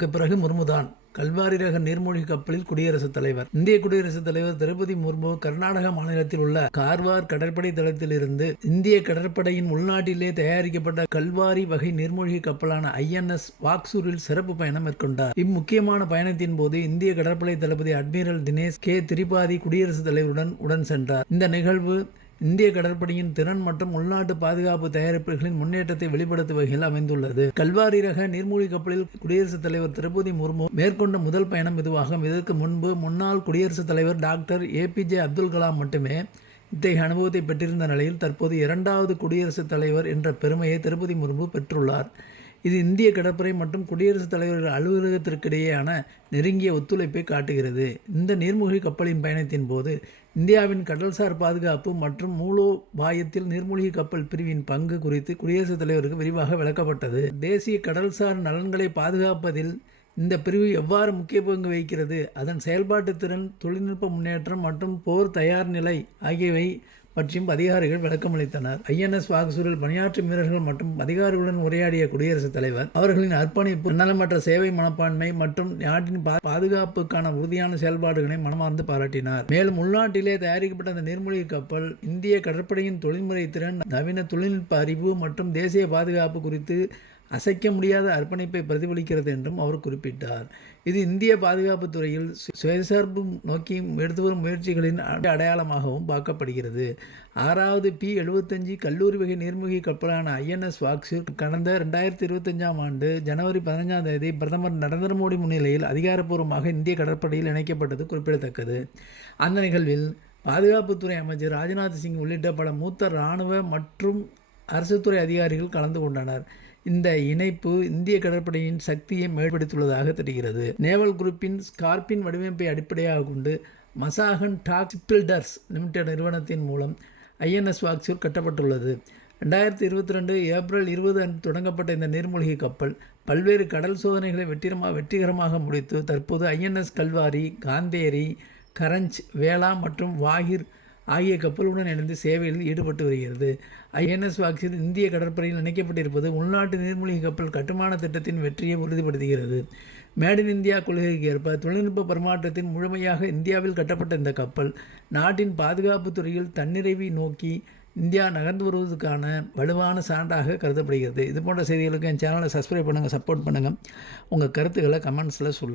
நமக்கு பிறகு முர்முதான் கல்வாரி ரக நீர்மூழ்கி கப்பலில் குடியரசுத் தலைவர். இந்திய குடியரசுத் தலைவர் திரௌபதி முர்மு கர்நாடக மாநிலத்தில் உள்ள கார்வார் கடற்படை தளத்தில் இருந்து இந்திய கடற்படையின் உள்நாட்டிலே தயாரிக்கப்பட்ட கல்வாரி வகை நீர்மூழ்கி கப்பலான INS வாக்சூரில் சிறப்பு பயணம் மேற்கொண்டார். இம்முக்கியமான பயணத்தின் போது இந்திய கடற்படை தளபதி அட்மிரல் தினேஷ் கே திரிபாதி குடியரசுத் தலைவருடன் உடன் சென்றார். இந்த நிகழ்வு இந்திய கடற்படையின் திறன் மற்றும் உள்நாட்டு பாதுகாப்பு தயாரிப்புகளின் முன்னேற்றத்தை வெளிப்படுத்தும் வகையில் அமைந்துள்ளது. கல்வாரி ரக நீர்மூழ்கி கப்பலில் குடியரசுத் தலைவர் திரௌபதி முர்மு மேற்கொண்ட முதல் பயணம் இதுவாகும். இதற்கு முன்பு முன்னாள் குடியரசுத் தலைவர் டாக்டர் APJ அப்துல் கலாம் மட்டுமே இத்தகைய அனுபவத்தை பெற்றிருந்த நிலையில் தற்போது இரண்டாவது குடியரசுத் தலைவர் என்ற பெருமையை திரௌபதி முர்மு பெற்றுள்ளார். இது இந்திய கடற்படை மற்றும் குடியரசுத் தலைவர்கள் அலுவலகத்திற்கிடையேயான நெருங்கிய ஒத்துழைப்பை காட்டுகிறது. இந்த நீர்மூழ்கி கப்பலின் பயணத்தின் போது இந்தியாவின் கடல்சார் பாதுகாப்பு மற்றும் மூலோபாயத்தில் நீர்மூழ்கி கப்பல் பிரிவின் பங்கு குறித்து குடியரசுத் தலைவருக்கு விரிவாக விளக்கப்பட்டது. தேசிய கடல்சார் நலன்களை பாதுகாப்பதில் இந்த பிரிவு எவ்வாறு முக்கிய பங்கு வகிக்கிறது, அதன் செயல்பாட்டு திறன், தொழில்நுட்ப முன்னேற்றம் மற்றும் போர் தயார் நிலை ஆகியவை பற்றியும் அதிகாரிகள் விளக்கமளித்தனர். INS வாக்சூரில் பணியாற்றும் வீரர்கள் மற்றும் அதிகாரிகளுடன் உரையாடிய குடியரசுத் தலைவர் அவர்களின் அர்ப்பணிப்பு, தன்னலமற்ற சேவை மனப்பான்மை மற்றும் நாட்டின் பாதுகாப்புக்கான உறுதியான செயல்பாடுகளை மனமார்ந்து பாராட்டினார். மேலும் உள்நாட்டிலே தயாரிக்கப்பட்ட அந்த நீர்மூழ்கி கப்பல் இந்திய கடற்படையின் தொழில்முறை திறன், நவீன தொழில்நுட்ப அறிவு மற்றும் தேசிய பாதுகாப்பு குறித்து அசைக்க முடியாத அர்ப்பணிப்பை பிரதிபலிக்கிறது என்றும் அவர் குறிப்பிட்டார். இது இந்திய பாதுகாப்பு துறையில் சுயசார்பு நோக்கி எடுத்து வரும் முயற்சிகளின் அடையாளமாகவும் பார்க்கப்படுகிறது. 6வது P-75 கல்லூரி வகை நீர்மூழ்கி கப்பலான INS வாக்சூர் கடந்த 2025ஆம் ஆண்டு ஜனவரி 15ஆம் தேதி பிரதமர் நரேந்திர மோடி முன்னிலையில் அதிகாரப்பூர்வமாக இந்திய கடற்படையில் இணைக்கப்பட்டது குறிப்பிடத்தக்கது. அந்த நிகழ்வில் பாதுகாப்புத்துறை அமைச்சர் ராஜ்நாத் சிங் உள்ளிட்ட பல மூத்த இராணுவ மற்றும் அரசுத்துறை அதிகாரிகள் கலந்து கொண்டனர். இந்த இணைப்பு இந்திய கடற்படையின் சக்தியை மேம்படுத்தியுள்ளதாக தெரிகிறது. நேவல் குரூப்பின் ஸ்கார்பின் வடிவமைப்பை அடிப்படையாக கொண்டு மசாகன் டாக் ஷிப்பில்டர்ஸ் லிமிடெட் நிறுவனத்தின் மூலம் INS வாக்சூர் கட்டப்பட்டுள்ளது. 2022 ஏப்ரல் 20 அன்று தொடங்கப்பட்ட இந்த நீர்மூழ்கி கப்பல் பல்வேறு கடல் சோதனைகளை வெற்றிகரமாக முடித்து தற்போது INS கல்வாரி, காந்தேரி, கரஞ்ச், வேளா மற்றும் வாகிர் ஆகிய கப்பலுடன் இணைந்து சேவையில் ஈடுபட்டு வருகிறது. INS வாக்சூர் இந்திய கடற்படையில் இணைக்கப்பட்டிருப்பது உள்நாட்டு நீர்மூழ்கி கப்பல் கட்டுமான திட்டத்தின் வெற்றியை உறுதிப்படுத்துகிறது. மேட் இன் இந்தியா கொள்கைக்கு ஏற்ப தொழில்நுட்ப பரிமாற்றத்தின் முழுமையாக இந்தியாவில் கட்டப்பட்ட இந்த கப்பல் நாட்டின் பாதுகாப்பு துறையில் தன்னிறைவை நோக்கி இந்தியா நகர்ந்து வருவதற்கான வலுவான சான்றாக கருதப்படுகிறது. இது போன்ற செய்திகளுக்கு என் சேனலை சப்ஸ்கிரைப் பண்ணுங்கள், சப்போர்ட் பண்ணுங்கள். உங்கள் கருத்துக்களை கமெண்ட்ஸில் சொல்லுங்கள்.